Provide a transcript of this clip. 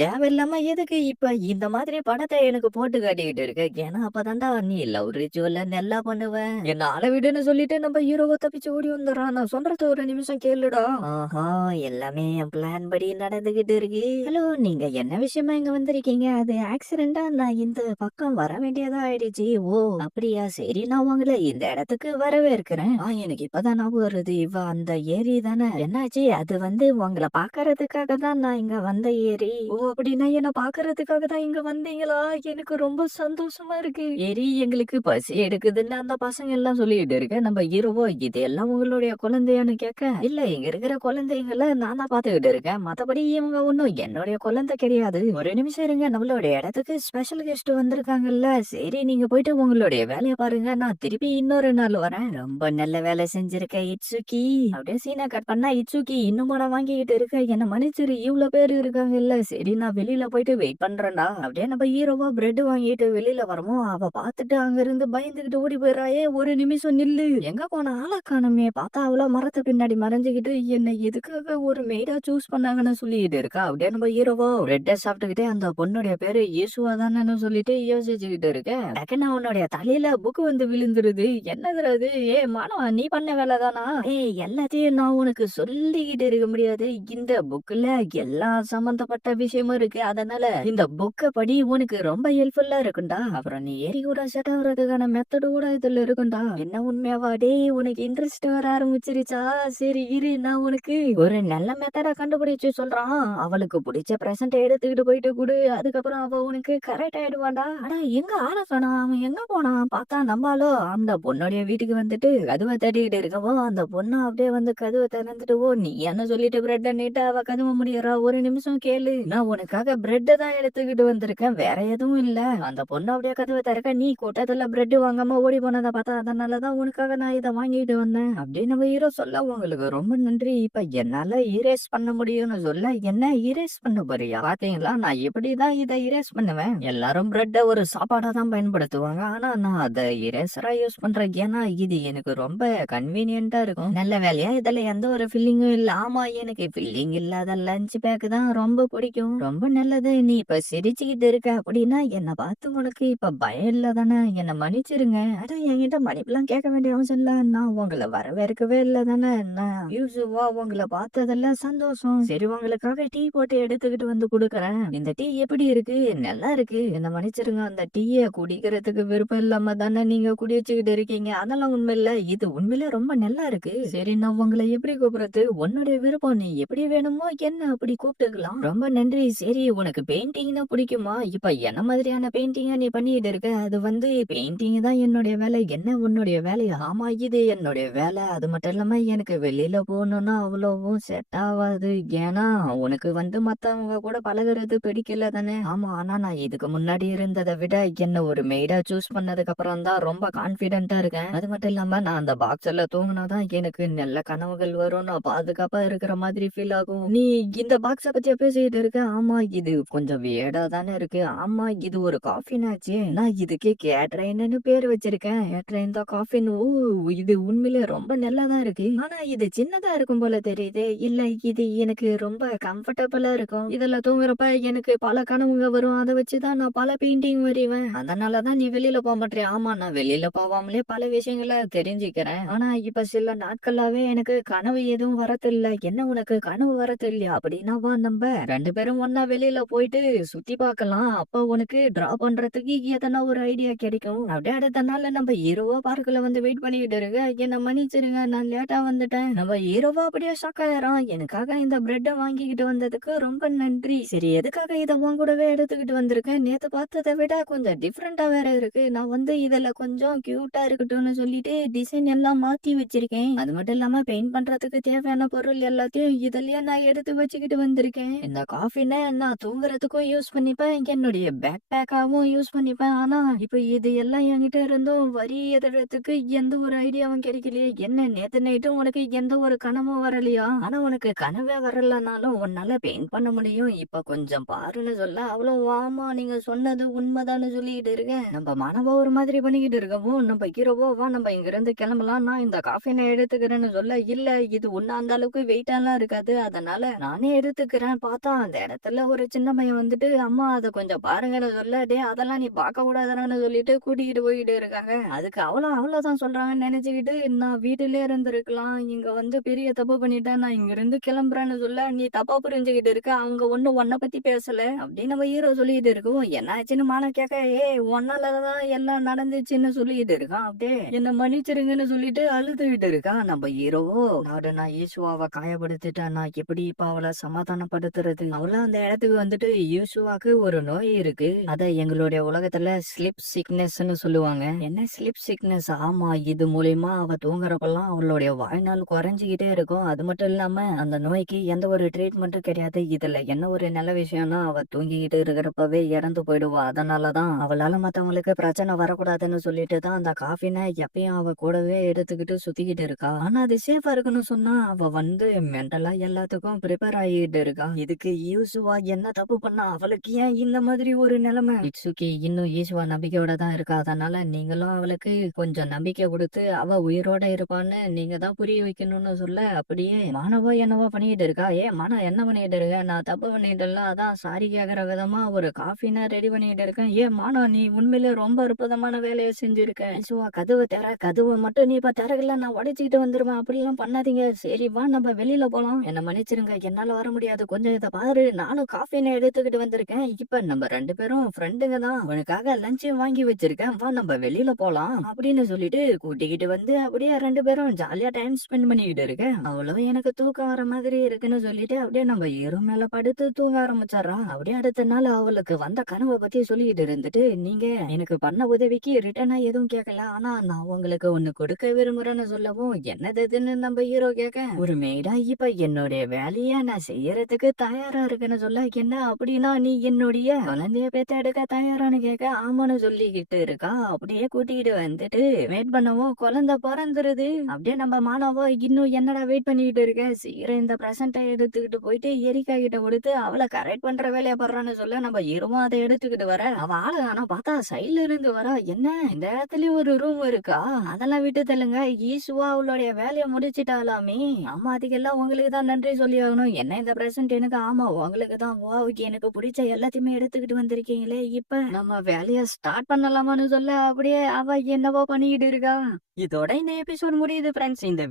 தேவையில்லாம எதுக்கு இப்ப இந்த மாதிரி படத்த எனக்கு போட்டு காட்டிக்கிட்டு இருக்க? ஏன்னா அப்பதான்டா நீ லவ் ரிச்சுவல்ல நல்லா பண்ணுவ. என்ன ஆள விடுன்னு சொல்லிட்டு நம்ம ஹீரோவ தப்பிச்சு ஓடி வந்துடுறான். நான் சொல்றத ஒரு நிமிஷம் கேளுடா. ஆஹா, எல்லாமே என் பிளான் படி நடந்துகிட்டு இருக்கு. ஹலோ, நீங்க என்ன விஷயமா இங்க வந்திருக்கீங்க? அது ஆக்சிடென்ட்டா நான் இந்த பக்கம் வர வேண்டியதா ஆயிடுச்சு. ஓ அப்படியா? சரி, நான் உங்கள இந்த இடத்துக்கு வரவேற்கிறேன். எனக்கு இப்பதான் ஞாபகம் வருது. இவ அந்த ஏரி தானே? என்னாச்சு? அது வந்து உங்கள பாக்குறதுக்காக தான் நான் இங்க வந்த ஏரி. ஓ அப்படின்னா என்ன பாக்குறதுக்காக தான் இங்க வந்தீங்களா? எனக்கு ரொம்ப சந்தோஷமா இருக்கு. ஏரி, எங்களுக்கு பசி எடுக்குதுன்னு அந்த பசங்க எல்லாம் சொல்லிட்டு இருக்க. நம்ம ஹீரோவோ இது எல்லாம் உங்களுடைய குழந்தையான்னு கேட்க, இல்ல இங்க இருக்கிற குழந்தைங்கள நான் தான் பாத்துக்கிட்டு இருக்கேன். மத்தபடி இவங்க ஒண்ணும் என்னுடைய குழந்தை கிடையாது. ஒரு நிமிஷம் இருங்க, நம்மளுடைய இடத்துக்கு ஸ்பெஷல் கெஸ்ட் வந்திருக்காங்கல்ல. சரி, நீங்க போயிட்டு உங்களுடைய வேலையை பாருங்க. நான் திருப்பி இன்னொரு நாள் வரேன். ரொம்ப நல்ல வேலை செஞ்சிருக்க இட்சுகி. அப்படியே சீனை கட் பண்ணா இட்சுகி இன்னும் நான் வாங்கிக்கிட்டு இருக்க. என்ன மன்னிச்சிரு, இவ்வளவு பேர் இருக்காங்க இல்ல. சரி, நான் வெளியில போயிட்டு வெயிட் பண்றேன்டா. அப்படியே நம்ம ஹீரோவா பிரெட் வாங்கிட்டு வெளியில வரவும் அவ பாத்துட்டு அங்க இருந்து பயந்துகிட்டு ஓடி போயிடுறா. ஒரு நிமிஷம் நில்லு, எங்க போன ஆளை காணுமே. பார்த்தா அவள மரத்து பின்னாடி மறைஞ்சுக்கிட்டு என்ன எதுக்காக ஒரு மெய்டா சூஸ் பண்ணாங்கன்னு சொல்லிட்டு இருக்கா. அப்படியே நம்ம ஹீரோவா பிரெட்டை சாப்பிட்டுக்கிட்டே அந்த பொண்ணுடைய பேரு யேசுவா தானேன்னு சொல்லிட்டு யோசிச்சுக்கிட்டு இருக்க. டக்குன்னு அவனுடைய தலையில புக்கு வந்து விழுந்துருது. என்னது அது? மானவா, நீ பண்ண வேலை தானா? எல்லாத்தையும் நான் உனக்கு சொல்லிக்கிட்டு இருக்க முடியாது. இந்த புக்ல எல்லா சம்பந்தப்பட்ட விஷயமும் இருக்கு. அதனால இந்த புக்க படி உனக்கு ரொம்ப ஹெல்ப்ஃபுல்லா இருக்கும்டா. அப்புறம் நீ ஏரி கூட செட் ஆகுறதுக்கான மெத்தடு கூட இதுல இருக்கும்டா. என்ன உண்மையாவா? டேய், உனக்கு இன்ட்ரெஸ்ட் வர ஆரம்பிச்சிருச்சா? சரி இரு, நான் உனக்கு ஒரு நல்ல மெத்தடா கண்டுபிடிச்சு சொல்றான். அவளுக்கு பிடிச்ச பிரசன்ட் எடுத்துக்கிட்டு போயிட்டு கொடு. அதுக்கப்புறம் அவ உனக்கு கரெக்ட் ஆயிடுவான்டா. ஆனா எங்க ஆள காணோம்? அவன் எங்க போனான்? பார்த்தா நம்மளோ அந்த பொண்ணுடைய வீட்டுக்கு வந்துட்டு கதவை தட்டிக்கிட்டு இருக்கவோ அந்த பொண்ணு அப்படியே வந்து கதவை திறந்துட்டு, ஓ நீ என்ன சொல்லிட்டு பிரெட்ட நீட்டா அவ கதவை முடியறா. ஒரு நிமிஷம் கேளு, நான் உனக்காக பிரெட்டை தான் எடுத்துக்கிட்டு வந்திருக்கேன், வேற எதுவும் இல்ல. அந்த பொண்ணு அப்படியே கதவை திறக்க, நீ கூட்டத்துல பிரெட் வாங்காம ஓடி போனதை பார்த்தா அதனாலதான் உனக்காக நான் இதை வாங்கிட்டு வந்தேன் அப்படின்னு நம்ம ஹீரோ சொல்ல, உங்களுக்கு ரொம்ப நன்றி. இப்ப என்னால இரேஸ் பண்ண முடியும்னு சொல்ல, என்ன இரேஸ் பண்ண போறியா? பாத்தீங்களா, நான் எப்படிதான் இதை இரேஸ் பண்ணுவேன். எல்லாரும் பிரெட்ட ஒரு சாப்பாடா தான் பயன்படுத்துவாங்க, ஆனா நான் அதை இரேசரா யூஸ் பண்றேன். ஏன்னா இது எனக்கு ரொம்ப கன்வீனியன்ட்டா இருக்கும். நல்ல வேலையா இதுல எந்த ஒரு ஃபில்லிங்கும் இல்ல. ஆமா, எனக்கு ஃபில்லிங் இல்லாத லஞ்ச் பேக் தான் ரொம்ப பிடிக்கும். ரொம்ப நல்லது. நீ இப்ப சிரிச்சுக்கிட்டு இருக்க அப்படின்னா என்ன பார்த்து உனக்கு இப்ப பயம் இல்ல தானே? என்ன மன்னிச்சிருங்க. அதான் என்கிட்ட மன்னிப்புலாம் கேட்க வேண்டிய அவசியம் இல்ல. நான் உங்களை வரவேற்கவே இல்ல தானே. நான் யூசுவா உங்களை பார்த்ததெல்லாம் சந்தோஷம். சரி, உங்களுக்காக டீ போட்டு எடுத்துக்கிட்டு வந்து கொடுக்குறேன். இந்த டீ எப்படி இருக்கு? நல்லா இருக்கு. என்ன மன்னிச்சிருங்க, அந்த டீய குடிக்கிறதுக்கு விருப்பம் இல்லாம தானே நீங்க குடிச்சுக்கிட்டு இருக்கீங்க. அதெல்லாம் உண்மை இல்ல, இது உண்மையிலே ரொம்ப நல்லா இருக்கு. சரி, நான் உங்களை எப்படி கூப்பிடுறது? உன்னுடைய விருப்பம், நீ எப்படி வேணுமோ என்ன அப்படி கூப்பிட்டுக்கலாம். ரொம்ப நன்றி. சரி, உனக்கு பெயிண்டிங்னா பிடிக்குமா? இப்ப என்ன மாதிரியான பெயிண்டிங்கா நீ பண்ணிட்டு இருக்க? அது வந்து பெயிண்டிங் தான் என்னுடைய வேலை. என்ன உன்னுடைய வேலையா? ஆமா, இது என்னுடைய வேலை. அது மட்டும் இல்லாம எனக்கு வெளியில போகணும்னா அவ்வளவும் செட் ஆகாது. ஏன்னா உனக்கு வந்து மத்தவங்க கூட பழகுறது பிடிக்கல தானே? ஆமா, ஆனா நான் இதுக்கு முன்னாடி இருந்ததை விட என்ன ஒரு மெய்டா சூஸ் பண்ணதுக்கு அப்புறம் தான் ரொம்ப கான்பிடென்ட்டா இருக்கேன். அது மட்டும் இல்லாம நான் அந்த பாக்ஸ்ல தூங்கினாதான் எனக்கு நல்ல கனவுகள் வரும். நான் பாதுகாப்பா இருக்கிற மாதிரி ஃபீல் ஆகும். நீ இந்த பாக்ஸ பத்தி பேசிட்டு இருக்க? ஆமா, இது கொஞ்சம் வியர்டா தானே இருக்கு. ஆமா, இது ஒரு காஃபினாச்சு. நான் இதுக்கு கேட்ரைன்னு பேர் வச்சிருக்கேன். கேட்ரைன் தான் காஃபின். ஓ, இது உண்மையிலே ரொம்ப நல்லாதான் இருக்கு. ஆனா இது சின்னதா இருக்கும் போல தெரியுது. இல்ல, இது எனக்கு ரொம்ப கம்ஃபர்டபுளா இருக்கும். இதுல தூங்குறப்ப எனக்கு பல கனவுங்க வரும். அதை வச்சுதான் நான் பல பெயிண்டிங் வரைவேன். அதனாலதான் நீ வெளியில போக மாட்டேன். ஆமா, நான் வெளியில போகாமலே பல விஷயங்களை தெரிஞ்சுக்கிறேன். ஆனா இப்ப சில நாட்களாவே எனக்கு கனவு எதுவும் வரதில்ல. என்ன உனக்கு கனவு வரது இல்லையா? அப்படின்னா வா, நம்ம ரெண்டு பேரும் ஒன்னா வெளியில போயிட்டு சுத்தி பார்க்கலாம். அப்ப உனக்கு டிரா பண்றதுக்கு எதனா ஒரு ஐடியா கிடைக்கும். அப்படியே அடுத்த நாள் நம்ம ஹீரோவா பார்க்கல வந்து வெயிட் பண்ணிக்கிட்டு இருக்க. என்ன மன்னிச்சிருங்க, நான் லேட்டா வந்துட்டேன். நம்ம ஹீரோவா அப்படியே ஷாக் ஆயிரும். எனக்காக இந்த பிரெட்டை வாங்கிக்கிட்டு வந்ததுக்கு ரொம்ப நன்றி. சரி, எதுக்காக இதை உன் கூடவே எடுத்துக்கிட்டு வந்திருக்கேன்? நேத்து பார்த்ததை விட கொஞ்சம் டிஃப்ரெண்டா வேற இருக்கு. நான் வந்து இதுல கொஞ்சம் கியூட்டா இருக்கட்டும்னு சொல்லிட்டு டிசைன் எல்லாம் மாத்தி வச்சிருக்கேன். அது மட்டும் இல்லாம பெயிண்ட் பண்றதுக்கு தேவையான பொருள் எல்லாத்தையும் இதுலயே நான் எடுத்து வச்சுக்கிட்டு வந்திருக்கேன். இந்த காஃபினை நான் தூங்குறதுக்கும் யூஸ் பண்ணிப்பேன், என்னுடைய பேக் பேக்காவும் யூஸ் பண்ணிப்பேன். ஆனா இப்ப இது எல்லாம் என்கிட்ட இருந்தும் வரி எதுறதுக்கு எந்த ஒரு ஐடியாவும் கிடைக்கலையே. என்ன நேத்து நைட்டும் உனக்கு எந்த ஒரு கனவும் வரலையா? ஆனா உனக்கு கனவே வரலனாலும் உன்னால பெயிண்ட் பண்ண முடியும். இப்ப கொஞ்சம் பாருன்னு சொல்ல, அவ்வளவு ஆமா, நீங்க சொன்னது உண்மைதான்னு சொல்லிட்டு இருக்கேன். நம்ம மனவோ ஒரு மாதிரி பண்ணிக்கிட்டு இருக்கவும் நம்ம ஹீரோவோ, வா நம்ம இங்க இருந்து கிளம்பலாம், நான் இந்த காஃபினை எடுத்துக்கிறேன்னு சொல்ல, இல்ல இது ஒண்ணு அந்த அளவுக்கு வெயிட்டாலாம் இருக்காது, அதனால நானே எடுத்துக்கிறேன். பார்த்தா அந்த இடத்துல ஒரு சின்ன பையன் வந்துட்டு அம்மா அதை கொஞ்சம் பாருங்கன்னு சொல்ல, டேய் அதெல்லாம் நீ பார்க்க கூடாதுன்னு சொல்லிட்டு கூட்டிக்கிட்டு போயிட்டு இருக்காங்க. அதுக்கு அவளும் அவ்வளவுதான் சொல்றாங்கன்னு நினைச்சுக்கிட்டு, நான் வீட்டிலே இருந்திருக்கலாம், இங்க வந்து பெரிய தப்பு பண்ணிட்டேன், நான் இங்க இருந்து கிளம்புறேன்னு சொல்ல, நீ தப்பா புரிஞ்சுக்கிட்டு இருக்க, அவங்க ஒண்ணும் உன்னை பத்தி பேசல அப்படின்னு நம்ம ஹீரோ சொல்லிட்டு இருக்கோம். என்ன ஆச்சுன்னு மானம் கேட்க, ஏய் உன்னாலதான் எல்லாம் நடந்துச்சுன்னு சொல்லிட்டு இருக்கான். அப்படியே என்ன மன்னிச்சிருங்கன்னு சொல்லிட்டு அழுதுகிட்டு இருக்கான். நம்ம ஹீரோவோ, நான் ஈசுவாவை காயப்படுத்திட்டேன், நான் எப்படி இப்ப அவளை சமாதானப்படுத்துறது? அவள அந்த இடத்துக்கு வந்துட்டு யூசுவாக்கு ஒரு நோய் இருக்கு, அத எங்களுடைய உலகத்துல ஸ்லிப் சிக்னஸ்ன்னு சொல்லுவாங்க. என்ன ஸ்லிப் சிக்னஸ்? ஆமா, இது மூலியமா அவ தூங்குறப்பெல்லாம் அவளுடைய வாழ்நாள் குறைஞ்சுக்கிட்டே இருக்கும். அது மட்டும் இல்லாம அந்த நோய்க்கு எந்த ஒரு ட்ரீட்மெண்ட்டும் கிடையாது. இதுல என்ன ஒரு நல்ல விஷயம்னா, அவ தூங்கிக்கிட்டு இருக்கிறப்பவே இறந்து போயிடுவா. அதனாலதான் அவளால மத்தவங்களுக்கு பிரச்சனை வரக்கூடாதுன்னு சொல்லிட்டு தான் அந்த காஃபினை எப்பயும் அவ கூடவே எடுத்துக்கிட்டு சுத்திக்கிட்டு இருக்கா. ஆனா அது சேஃபா இருக்குன்னு சொன்னா அவ வந்து மென்டலா எல்லாத்துக்கும் ப்ரிப்பேர் ஆகிட்டு இருக்கா. இதுக்கு யூசுவா என்ன தப்பு பண்ணா? அவளுக்கு ஏன் இந்த மாதிரி ஒரு நிலைமை? இட்சுகி இன்னும் ஈசுவா நம்பிக்கையோட தான் இருக்கா. அதனால நீங்களும் அவளுக்கு கொஞ்சம் நம்பிக்கை கொடுத்து அவ உயிரோட இருப்பான்னு நீங்க தான் புரிய வைக்கணும்னு சொல்ல, அப்படியே மானவோ என்னவோ பண்ணிட்டு இருக்கா. மானா என்ன பண்ணிட்டு இருக்க? நான் தப்பு பண்ணிட்டேன்ல, அதான் சாரி கேக்குற விதமா ஒரு காஃபினா ரெடி பண்ணிட்டு இருக்கேன். மானா நீ உண்மையிலே ரொம்ப அற்புதமான வேலையை செஞ்சிருக்க. ஈசுவா கதவு தர, கதவை மட்டும் நீ இப்ப திறக்கல நான் உடைச்சிட்டு வந்துருவேன், அப்படிலாம் பண்ணாதீங்க. சரி வா நம்ம வெளியில போலாம். என்ன மன்னிச்சிருங்க, என்னால வர முடியாது, கொஞ்சம் இதை பாரு, நானும் காஃபினை எடுத்துக்கிட்டு வந்திருக்கேன், இப்ப நம்ம 2 பேரும் ஃப்ரெண்டுங்க தான், உனக்காக லஞ்சம் வாங்கி வச்சிருக்கேன், வா நம்ம வெளியில போலாம் அப்படின்னு சொல்லிட்டு கூட்டிக்கிட்டு வந்து அப்படியே 2 பேரும் ஜாலியா டைம் ஸ்பெண்ட் பண்ணிக்கிட்டு இருக்கேன். அவ்வளவு எனக்கு தூக்கம் வர மாதிரி இருக்குன்னு சொல்லிட்டு அப்படியே நம்ம ஹீரோ மேல படுத்து தூங்க ஆரம்பிச்சிடறா. அப்படியே அடுத்த நாள் அவளுக்கு வந்த கனவை பத்தி சொல்லிட்டு இருந்துட்டு, நீங்க எனக்கு பண்ண உதவிக்கு ரிட்டர்னா எதுவும் கேட்கல, ஆனா நான் உங்களுக்கு ஒண்ணு கொடுக்க விரும்புறேன்னு சொல்லவும், என்னதுன்னு நம்ம ஹீரோ கேட்க, ஒரு மெய்டா இப்ப என்னுடைய வேலைய நான் செய்யறதுக்கு தயாரா இருக்கேன்னு சொல்ல, என்ன அப்படின்னா நீ என்னுடைய குழந்தைய பெத்த எடுக்க தயாரான்னு கேட்க, ஆமான்னு சொல்லிக்கிட்டு இருக்கா. அப்படியே கூட்டிக்கிட்டு வந்துட்டு வெயிட் பண்ணவும் குழந்தை பிறந்துருது. அப்படியே நம்ம மானவோ, இன்னும் என்னடா வெயிட் பண்ணிக்கிட்டு இருக்க, சீக்கிரம் இந்த பிரசன்ட்டை எடுத்துக்கிட்டு போயிட்டு எரிக்கா கிட்ட கொடுத்து அவளை கரெக்ட் பண்ற வேலையை பண்றான்னு சொல்ல, நம்ம இருவும் அதை எடுத்துக்கிட்டு வர, அவ ஆளு ஆனா பார்த்தா சைட்ல இருந்து வரா. என்ன இந்த இடத்துலயும் ஒரு ரூம் இருக்கா? அதெல்லாம் விட்டு தள்ளுங்க, ஈசுவா அவளுடைய வேலையை முடிச்சிட்டாலாமே. ஆமா, அதுக்கெல்லாம் உங்களுக்கு தான் நன்றி சொல்லி ஆகணும். என்ன இந்த பிரசன்ட் எனக்கு? ஆமா உங்களுக்கு தான். வாவுக்கு எனக்கு பிடிச்ச எல்லாத்தையுமே எடுத்துக்கிட்டு வந்திருக்கீங்களே, இப்ப நம்ம வேலையை ஸ்டார்ட் பண்ணலாமான்னு சொல்ல, அப்படியே அவ என்னவோ பண்ணிக்கிட்டு இருக்கா. இதோட இந்த எபிசோட் முடியுது ஃப்ரெண்ட்ஸ். இந்த